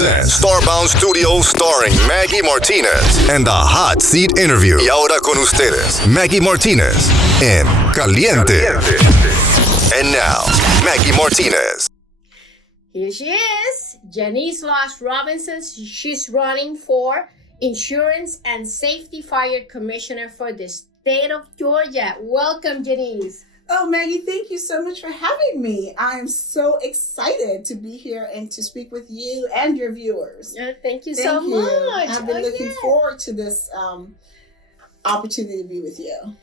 presents Starbound Studios starring Maggy Martinez and the Hot Seat Interview. Y ahora con ustedes, Maggy Martinez en Caliente. And now, Maggy Martinez. Here she is, Janice Robinson. She's running for Insurance and Safety Fire Commissioner for the state of Georgia. Welcome, Janice. Oh, Maggie, thank you so much for having me. I am so excited to be here and to speak with you and your viewers. Thank you so much. I've been looking forward to this opportunity to be with you.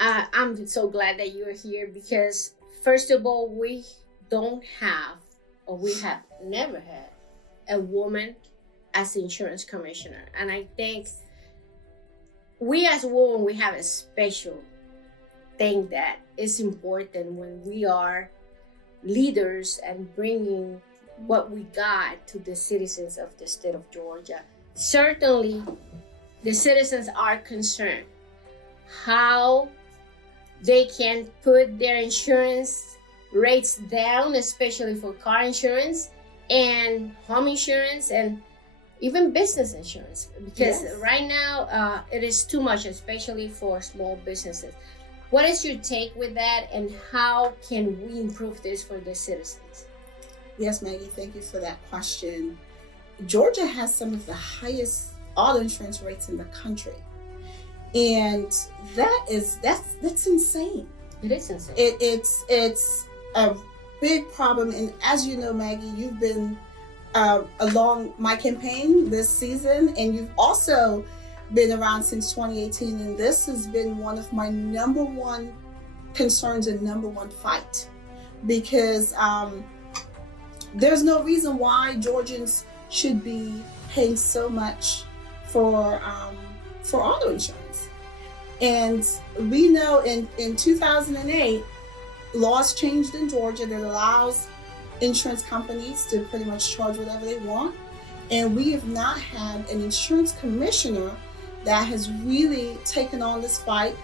I'm so glad that you're here because, first of all, we have never had a woman as insurance commissioner. And I think we as women, we have a special thing that is important when we are leaders and bringing what we got to the citizens of the state of Georgia. Certainly, the citizens are concerned how they can put their insurance rates down, especially for car insurance and home insurance and even business insurance, because right now it is too much, especially for small businesses. What is your take with that, and how can we improve this for the citizens? Yes, Maggie, thank you for that question. Georgia has some of the highest auto insurance rates in the country, and that's insane. It is insane. It's a big problem, and as you know, Maggie, you've been along my campaign this season, and you've also been around since 2018, and this has been one of my number one concerns and number one fight, because there's no reason why Georgians should be paying so much for auto insurance. And we know in 2008, laws changed in Georgia that allows insurance companies to pretty much charge whatever they want. And we have not had an insurance commissioner that has really taken on this fight.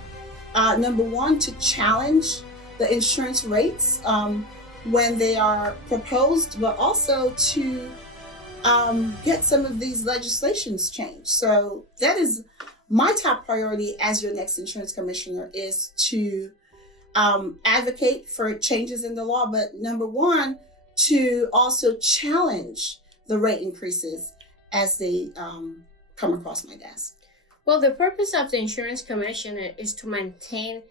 Number one, to challenge the insurance rates when they are proposed, but also to get some of these legislations changed. So that is my top priority as your next insurance commissioner, is to advocate for changes in the law, but number one, to also challenge the rate increases as they come across my desk. Well, the purpose of the insurance commissioner is to maintain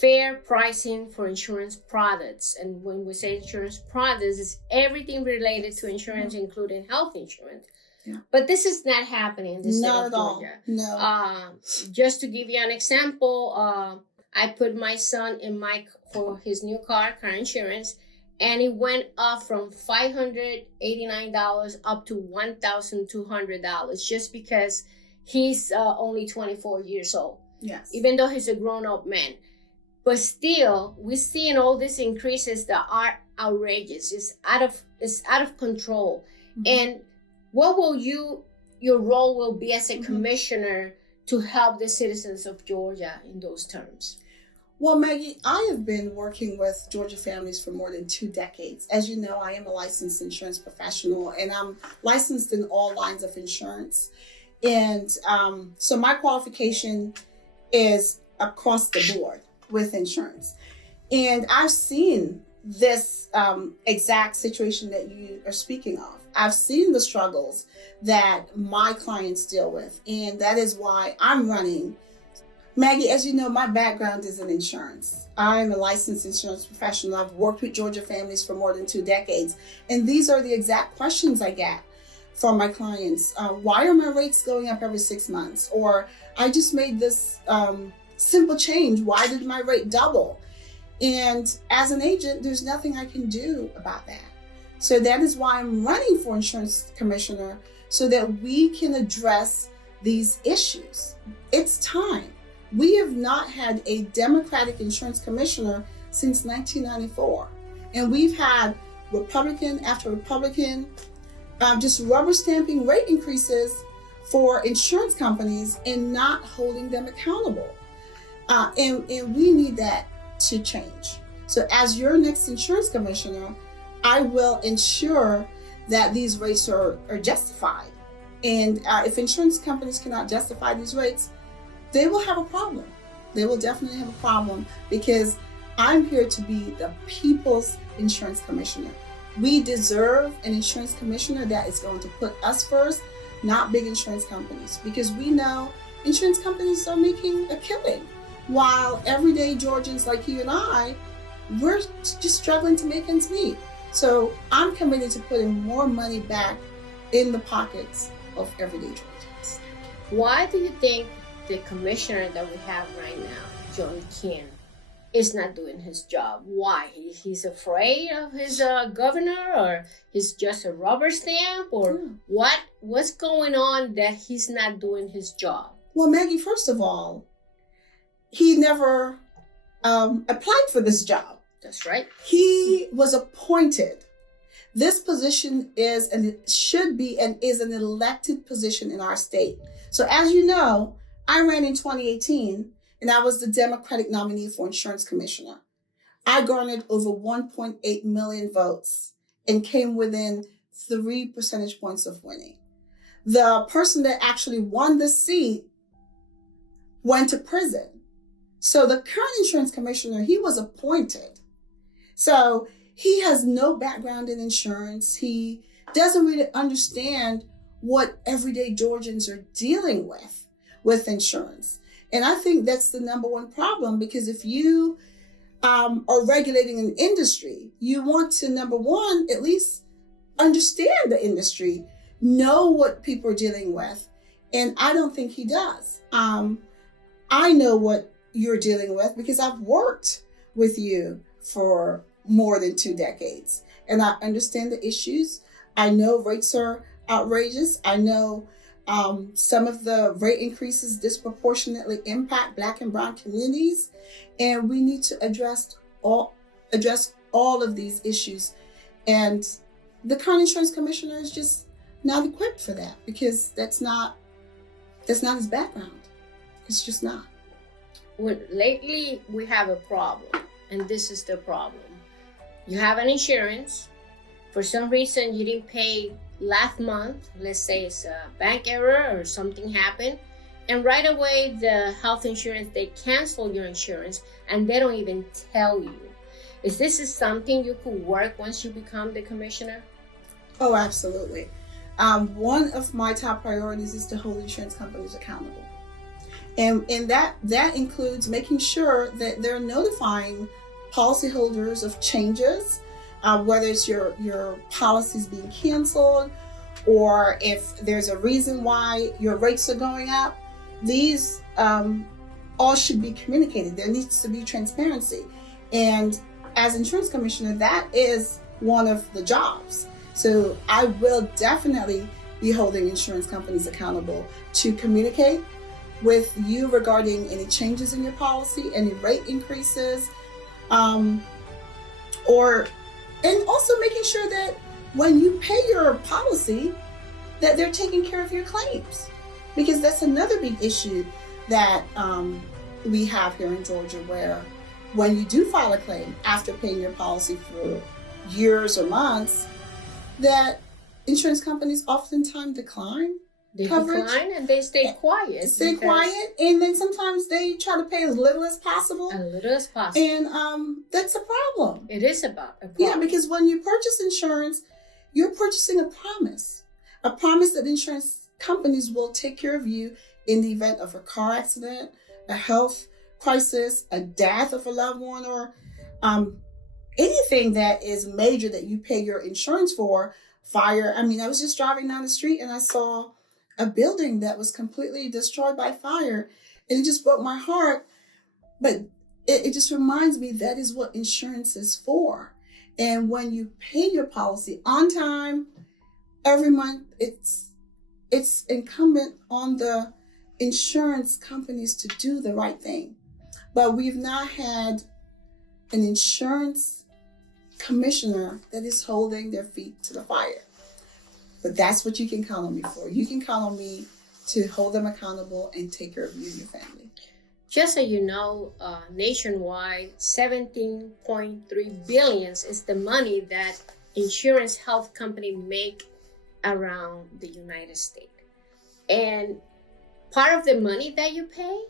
fair pricing for insurance products. And when we say insurance products, it's everything related to insurance, including health insurance. Yeah. But this is not happening in the state of Georgia. No. Just to give you an example, I put my son for his new car insurance, and it went up from $589 up to $1,200 just because he's only 24 years old. Yes. Even though he's a grown-up man. But still, we're seeing all these increases that are outrageous. It's out of control. Mm-hmm. And what will your role will be as a commissioner to help the citizens of Georgia in those terms? Well, Maggie, I have been working with Georgia families for more than 2 decades. As you know, I am a licensed insurance professional, and I'm licensed in all lines of insurance. And so my qualification is across the board with insurance. And I've seen this exact situation that you are speaking of. I've seen the struggles that my clients deal with, and that is why I'm running. Maggie, as you know, my background is in insurance. I'm a licensed insurance professional. I've worked with Georgia families for more than 2 decades. And these are the exact questions I get from my clients. Why are my rates going up every 6 months? Or I just made this simple change. Why did my rate double? And as an agent, there's nothing I can do about that. So that is why I'm running for insurance commissioner, so that we can address these issues. It's time. We have not had a Democratic insurance commissioner since 1994. And we've had Republican after Republican just rubber stamping rate increases for insurance companies and not holding them accountable. And we need that to change. So as your next insurance commissioner, I will ensure that these rates are justified. And if insurance companies cannot justify these rates, they will have a problem. They will definitely have a problem, because I'm here to be the people's insurance commissioner. We deserve an insurance commissioner that is going to put us first, not big insurance companies, because we know insurance companies are making a killing, while everyday Georgians like you and I, we're just struggling to make ends meet. So I'm committed to putting more money back in the pockets of everyday Georgians. Why do you think the commissioner that we have right now, John King, is not doing his job? Why? He's afraid of his governor, or he's just a rubber stamp, or what's going on that he's not doing his job? Well, Maggie, first of all, he never applied for this job. That's right. He was appointed. This position is, and it should be, and is an elected position in our state. So as you know, I ran in 2018, and I was the Democratic nominee for insurance commissioner. I garnered over 1.8 million votes and came within 3 percentage points of winning. The person that actually won the seat went to prison. So the current insurance commissioner, he was appointed. So he has no background in insurance. He doesn't really understand what everyday Georgians are dealing with insurance. And I think that's the number one problem, because if you are regulating an industry, you want to, number one, at least understand the industry, know what people are dealing with. And I don't think he does. I know what you're dealing with because I've worked with you for more than 2 decades. And I understand the issues. I know rates are outrageous. I know some of the rate increases disproportionately impact Black and Brown communities. And we need to address all of these issues. And the current insurance commissioner is just not equipped for that, because that's not his background. It's just not. Well, lately we have a problem, and this is the problem. You have an insurance. For some reason you didn't pay last month. Let's say it's a bank error or something happened, and right away the health insurance, they cancel your insurance and they don't even tell you. Is this something you could work once you become the commissioner? Oh, absolutely. One of my top priorities is to hold insurance companies accountable. And that includes making sure that they're notifying policyholders of changes, whether it's your policies being canceled, or if there's a reason why your rates are going up. These all should be communicated. There needs to be transparency. And as insurance commissioner, that is one of the jobs. So I will definitely be holding insurance companies accountable to communicate with you regarding any changes in your policy, any rate increases, and also making sure that when you pay your policy, that they're taking care of your claims, because that's another big issue that we have here in Georgia, where when you do file a claim after paying your policy for years or months, that insurance companies oftentimes decline coverage. Decline, and they stay quiet. And then sometimes they try to pay as little as possible. And that's a problem. It is about a problem. Yeah, because when you purchase insurance, you're purchasing a promise that insurance companies will take care of you in the event of a car accident, a health crisis, a death of a loved one, or anything that is major that you pay your insurance for. Fire. I mean, I was just driving down the street and I saw a building that was completely destroyed by fire, and it just broke my heart. But it just reminds me that is what insurance is for. And when you pay your policy on time, every month, it's incumbent on the insurance companies to do the right thing. But we've not had an insurance commissioner that is holding their feet to the fire. But that's what you can count on me for. You can count on me to hold them accountable and take care of you and your family. Just so you know, nationwide, $17.3 billion is the money that insurance health company make around the United States. And part of the money that you pay,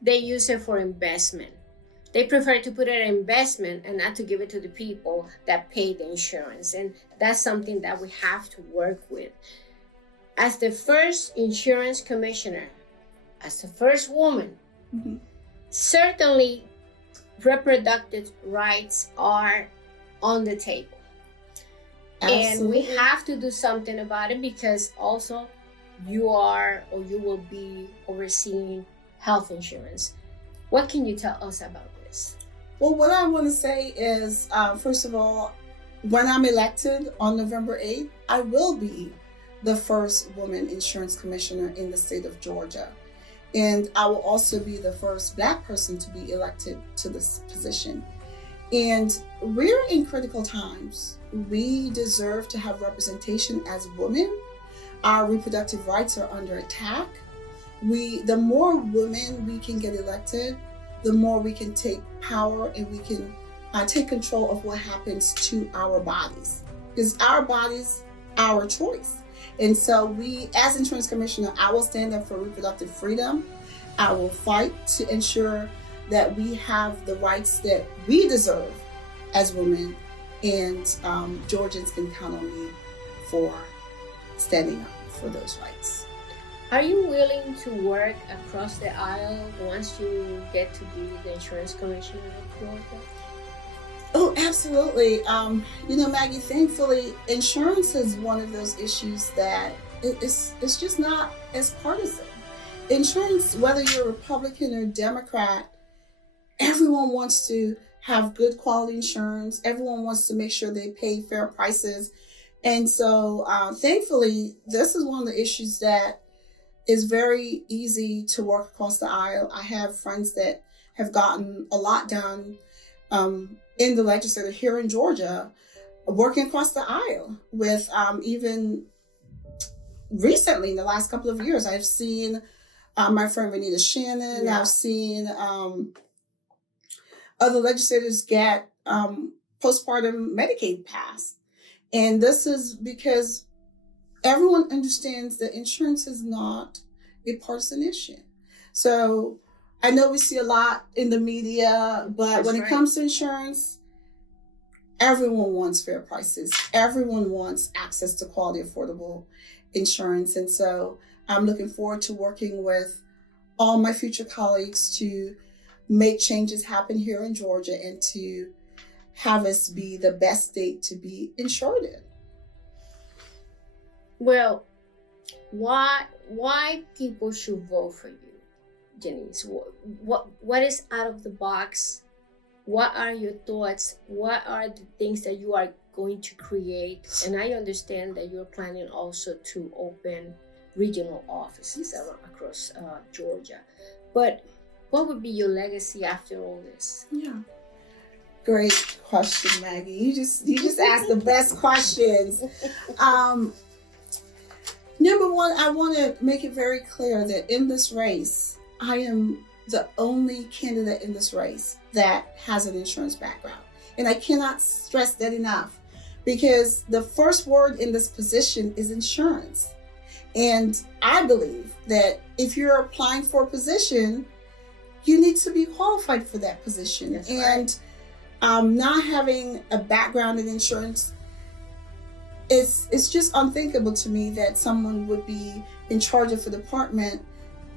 they use it for investment. They prefer to put it in investment and not to give it to the people that pay the insurance. And that's something that we have to work with. As the first insurance commissioner, as the first woman, certainly reproductive rights are on the table. Absolutely. And we have to do something about it, because also you are, or you will be, overseeing health insurance. What can you tell us about this? Well, what I want to say is, first of all, when I'm elected on November 8th, I will be the first woman insurance commissioner in the state of Georgia. And I will also be the first Black person to be elected to this position. And we're in critical times. We deserve to have representation as women. Our reproductive rights are under attack. The more women we can get elected, the more we can take power, and we can take control of what happens to our bodies. Because our bodies, our choice. And so we, as insurance commissioner, I will stand up for reproductive freedom. I will fight to ensure that we have the rights that we deserve as women, and Georgians can count on me for standing up for those rights. Are you willing to work across the aisle once you get to be the insurance commissioner of Georgia? Oh, absolutely. Maggie, thankfully, insurance is one of those issues that it's just not as partisan. Insurance, whether you're Republican or Democrat, everyone wants to have good quality insurance. Everyone wants to make sure they pay fair prices. And so, thankfully, this is one of the issues that is very easy to work across the aisle. I have friends that have gotten a lot done in the legislature here in Georgia, working across the aisle with even recently, in the last couple of years, I've seen my friend Renita Shannon. Yeah. I've seen other legislators get postpartum Medicaid passed. And this is because everyone understands that insurance is not a partisan issue. So I know we see a lot in the media, but when it comes to insurance, everyone wants fair prices. Everyone wants access to quality, affordable insurance. And so I'm looking forward to working with all my future colleagues to make changes happen here in Georgia and to have us be the best state to be insured in. Well, why people should vote for you, Janice? What is out of the box? What are your thoughts? What are the things that you are going to create? And I understand that you're planning also to open regional offices across Georgia. But what would be your legacy after all this? Yeah. Great question, Maggie. You just asked the best questions. Number one, I want to make it very clear that in this race, I am the only candidate in this race that has an insurance background. And I cannot stress that enough, because the first word in this position is insurance. And I believe that if you're applying for a position, you need to be qualified for that position. That's and right. Not having a background in insurance, it's just unthinkable to me that someone would be in charge of a department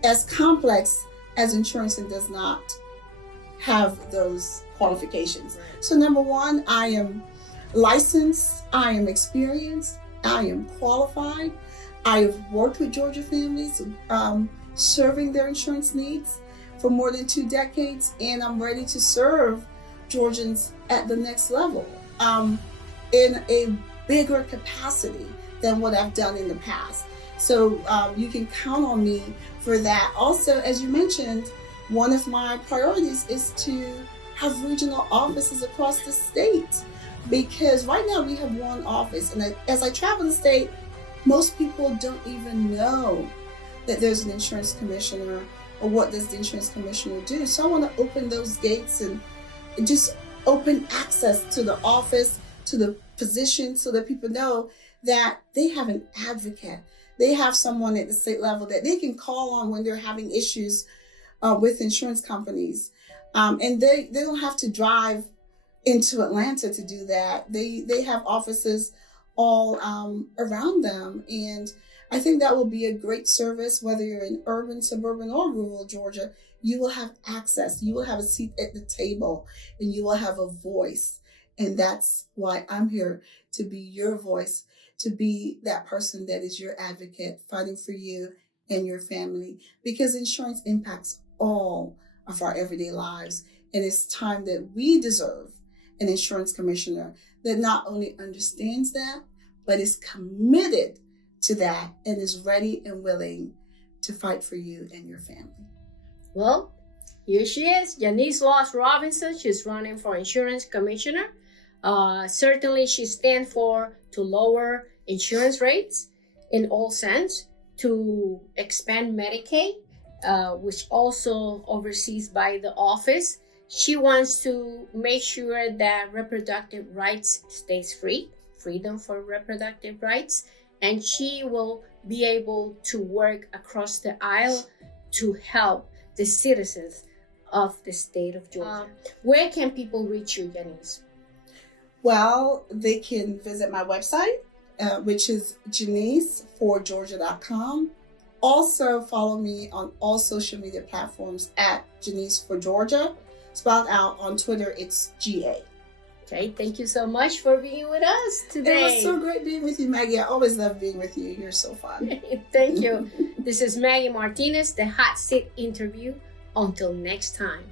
as complex as insurance and does not have those qualifications. Right. So number one, I am licensed, I am experienced, I am qualified. I have worked with Georgia families, serving their insurance needs for more than 2 decades, and I'm ready to serve Georgians at the next level in a bigger capacity than what I've done in the past. So you can count on me for that. Also, as you mentioned, one of my priorities is to have regional offices across the state, because right now we have one office, and as I travel the state, most people don't even know that there's an insurance commissioner or what does the insurance commissioner do. So I want to open those gates and just open access to the office to the position so that people know that they have an advocate. They have someone at the state level that they can call on when they're having issues with insurance companies. And they don't have to drive into Atlanta to do that. They have offices all around them. And I think that will be a great service, whether you're in urban, suburban, or rural Georgia. You will have access. You will have a seat at the table, and you will have a voice. And that's why I'm here, to be your voice, to be that person that is your advocate, fighting for you and your family, because insurance impacts all of our everyday lives. And it's time that we deserve an insurance commissioner that not only understands that, but is committed to that and is ready and willing to fight for you and your family. Well, here she is, Janice Laws Robinson. She's running for insurance commissioner. Certainly, she stands to lower insurance rates in all sense, to expand Medicaid, which also oversees by the office. She wants to make sure that reproductive rights stays free, freedom for reproductive rights, and she will be able to work across the aisle to help the citizens of the state of Georgia. Where can people reach you, Janice? Well, they can visit my website, which is janiceforgeorgia.com. Also follow me on all social media platforms at Janice for Georgia. Spelled out on Twitter, it's GA. Okay, thank you so much for being with us today. It was so great being with you, Maggie. I always love being with you. You're so fun. Thank you. This is Maggy Martinez, the Hot Seat Interview. Until next time.